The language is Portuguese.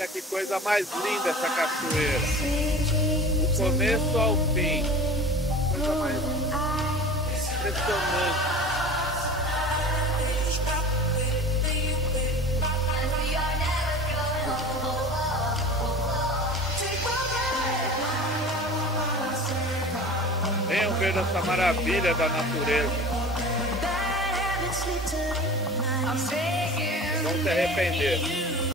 Olha que coisa mais linda essa cachoeira. Do começo ao fim. Coisa mais impressionante. Venham ver essa maravilha da natureza. Vão se arrepender.